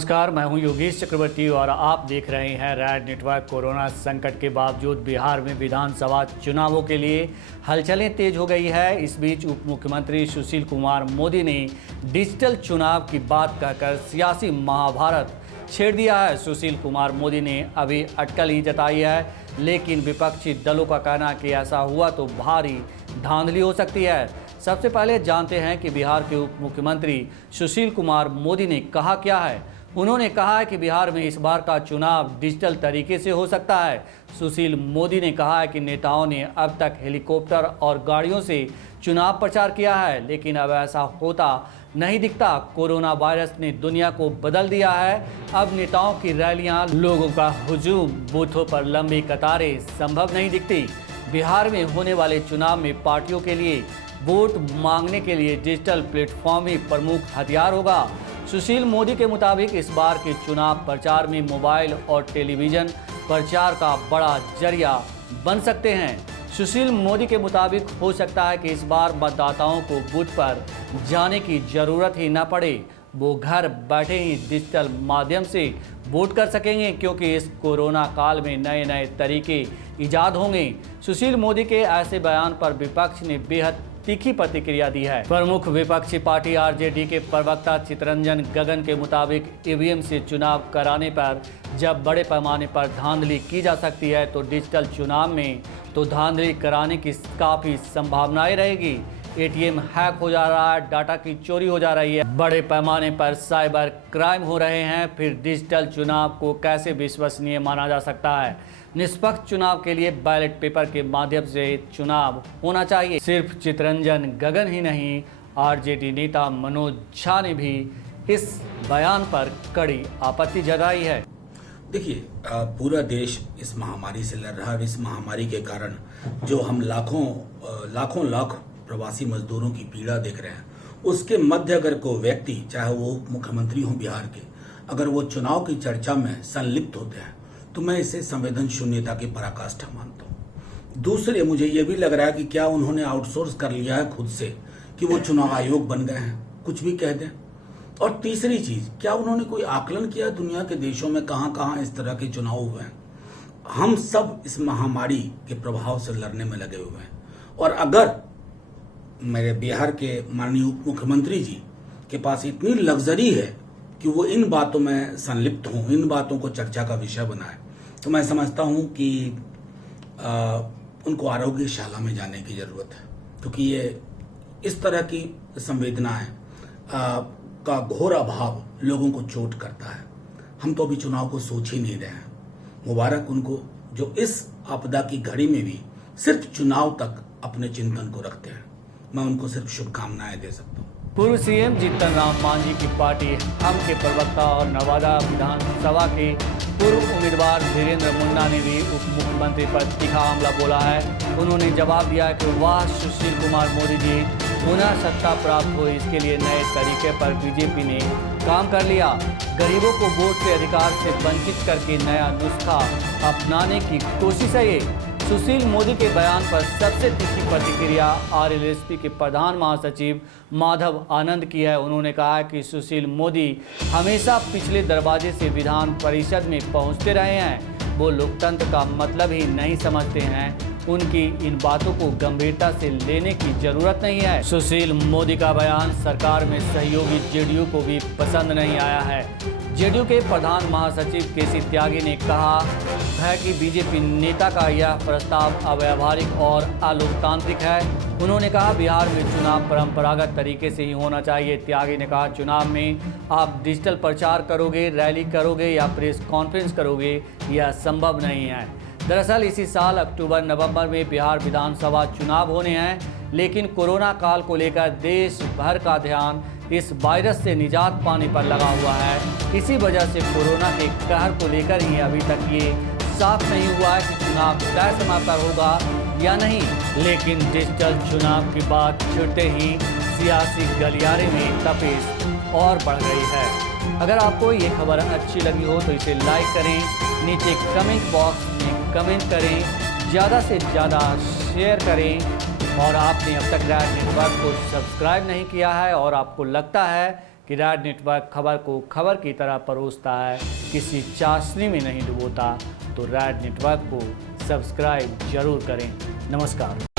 नमस्कार, मैं हूं योगेश चक्रवर्ती और आप देख रहे हैं रैड नेटवर्क। कोरोना संकट के बावजूद बिहार में विधानसभा चुनावों के लिए हलचलें तेज हो गई है। इस बीच उप मुख्यमंत्री सुशील कुमार मोदी ने डिजिटल चुनाव की बात कहकर सियासी महाभारत छेड़ दिया है। सुशील कुमार मोदी ने अभी अटकल ही जताई है, लेकिन विपक्षी दलों का कहना है कि ऐसा हुआ तो भारी धांधली हो सकती है। सबसे पहले जानते हैं कि बिहार के उप मुख्यमंत्री सुशील कुमार मोदी ने कहा क्या है। उन्होंने कहा है कि बिहार में इस बार का चुनाव डिजिटल तरीके से हो सकता है। सुशील मोदी ने कहा है कि नेताओं ने अब तक हेलीकॉप्टर और गाड़ियों से चुनाव प्रचार किया है, लेकिन अब ऐसा होता नहीं दिखता। कोरोना वायरस ने दुनिया को बदल दिया है। अब नेताओं की रैलियां, लोगों का हुजूम, बूथों पर लंबी कतारें संभव नहीं दिखती। बिहार में होने वाले चुनाव में पार्टियों के लिए वोट मांगने के लिए डिजिटल प्लेटफॉर्म ही प्रमुख हथियार होगा। सुशील मोदी के मुताबिक इस बार के चुनाव प्रचार में मोबाइल और टेलीविज़न प्रचार का बड़ा जरिया बन सकते हैं। सुशील मोदी के मुताबिक हो सकता है कि इस बार मतदाताओं को बूथ पर जाने की ज़रूरत ही न पड़े, वो घर बैठे ही डिजिटल माध्यम से वोट कर सकेंगे, क्योंकि इस कोरोना काल में नए नए तरीके ईजाद होंगे। सुशील मोदी के ऐसे बयान पर विपक्ष ने बेहद तीखी प्रतिक्रिया दी है। प्रमुख विपक्षी पार्टी आरजेडी के प्रवक्ता चितरंजन गगन के मुताबिक ईवीएम से चुनाव कराने पर जब बड़े पैमाने पर धांधली की जा सकती है, तो डिजिटल चुनाव में तो धांधली कराने की काफ़ी संभावनाएं रहेगी। एटीएम हैक हो जा रहा है, डाटा की चोरी हो जा रही है, बड़े पैमाने पर साइबर क्राइम हो रहे हैं। फिर डिजिटल चुनाव को कैसे विश्वसनीय माना जा सकता है? निष्पक्ष चुनाव के लिए बैलेट पेपर के माध्यम से चुनाव होना चाहिए। सिर्फ चितरंजन गगन ही नहीं, आरजेडी नेता मनोज झा ने भी इस बयान पर कड़ी आपत्ति जताई है। देखिए, पूरा देश इस महामारी से लड़ रहा है। इस महामारी के कारण जो हम लाखों प्रवासी मजदूरों की पीड़ा देख रहे हैं, उसके मध्य अगर कोई व्यक्ति, चाहे वो मुख्यमंत्री हो बिहार के, अगर वो चुनाव की चर्चा में संलिप्त होते हैं, तो मैं इसे संवेदन शून्यता की पराकाष्ठा मानता हूँ। दूसरे, मुझे ये भी लग रहा है कि क्या उन्होंने आउटसोर्स कर लिया है खुद से कि वो चुनाव आयोग बन गए हैं, कुछ भी कह दें। और तीसरी चीज, क्या उन्होंने कोई आकलन किया दुनिया के देशों में कहां कहां इस तरह के चुनाव हुए हैं? हम सब इस महामारी के प्रभाव से लड़ने में लगे हुए हैं, और अगर मेरे बिहार के माननीय उप मुख्यमंत्री जी के पास इतनी लग्जरी है कि वो इन बातों में संलिप्त हों, इन बातों को चर्चा का विषय बनाए, तो मैं समझता हूं कि उनको आरोग्यशाला में जाने की जरूरत है, क्योंकि ये इस तरह की संवेदनाएं का घोर अभाव लोगों को चोट करता है। हम तो अभी चुनाव को सोच ही नहीं रहे हैं। मुबारक उनको जो इस आपदा की घड़ी में भी सिर्फ चुनाव तक अपने चिंतन को रखते हैं। मैं उनको सिर्फ शुभकामनाएं दे सकता हूँ। पूर्व सीएम जीतन राम मांझी की पार्टी हम के प्रवक्ता और नवादा विधानसभा के पूर्व उम्मीदवार धीरेन्द्र मुन्ना ने भी उप मुख्यमंत्री पर तीखा हमला बोला है। उन्होंने जवाब दिया कि वाह, सुशील कुमार मोदी जी पुनः सत्ता प्राप्त हो, इसके लिए नए तरीके पर बीजेपी ने काम कर लिया। गरीबों को वोट से अधिकार से वंचित करके नया नुस्खा अपनाने की कोशिश है ये। सुशील मोदी के बयान पर सबसे तीखी प्रतिक्रिया आरएलएसपी के प्रधान महासचिव माधव आनंद की है। उन्होंने कहा कि सुशील मोदी हमेशा पिछले दरवाजे से विधान परिषद में पहुंचते रहे हैं, वो लोकतंत्र का मतलब ही नहीं समझते हैं। उनकी इन बातों को गंभीरता से लेने की जरूरत नहीं है। सुशील मोदी का बयान सरकार में सहयोगी जेडीयू को भी पसंद नहीं आया है। जेडीयू के प्रधान महासचिव केसी त्यागी ने कहा है कि बीजेपी नेता का यह प्रस्ताव अव्यावहारिक और अलोकतांत्रिक है। उन्होंने कहा बिहार में चुनाव परंपरागत तरीके से ही होना चाहिए। त्यागी ने कहा चुनाव में आप डिजिटल प्रचार करोगे, रैली करोगे या प्रेस कॉन्फ्रेंस करोगे, यह संभव नहीं है। दरअसल इसी साल अक्टूबर नवंबर में बिहार विधानसभा चुनाव होने हैं, लेकिन कोरोना काल को लेकर देश भर का ध्यान इस वायरस से निजात पाने पर लगा हुआ है। इसी वजह से कोरोना के कहर को लेकर ही अभी तक ये साफ नहीं हुआ है कि चुनाव तय समय पर होगा या नहीं। लेकिन डिजिटल चुनाव की बात छिड़ते ही सियासी गलियारे में तपेश और बढ़ गई है। अगर आपको ये खबर अच्छी लगी हो तो इसे लाइक करें, नीचे कमेंट बॉक्स में कमेंट करें, ज़्यादा से ज़्यादा शेयर करें। और आपने अब तक रैड नेटवर्क को सब्सक्राइब नहीं किया है और आपको लगता है कि रैड नेटवर्क खबर को खबर की तरह परोसता है, किसी चाशनी में नहीं डुबोता। तो रैड नेटवर्क को सब्सक्राइब जरूर करें। नमस्कार।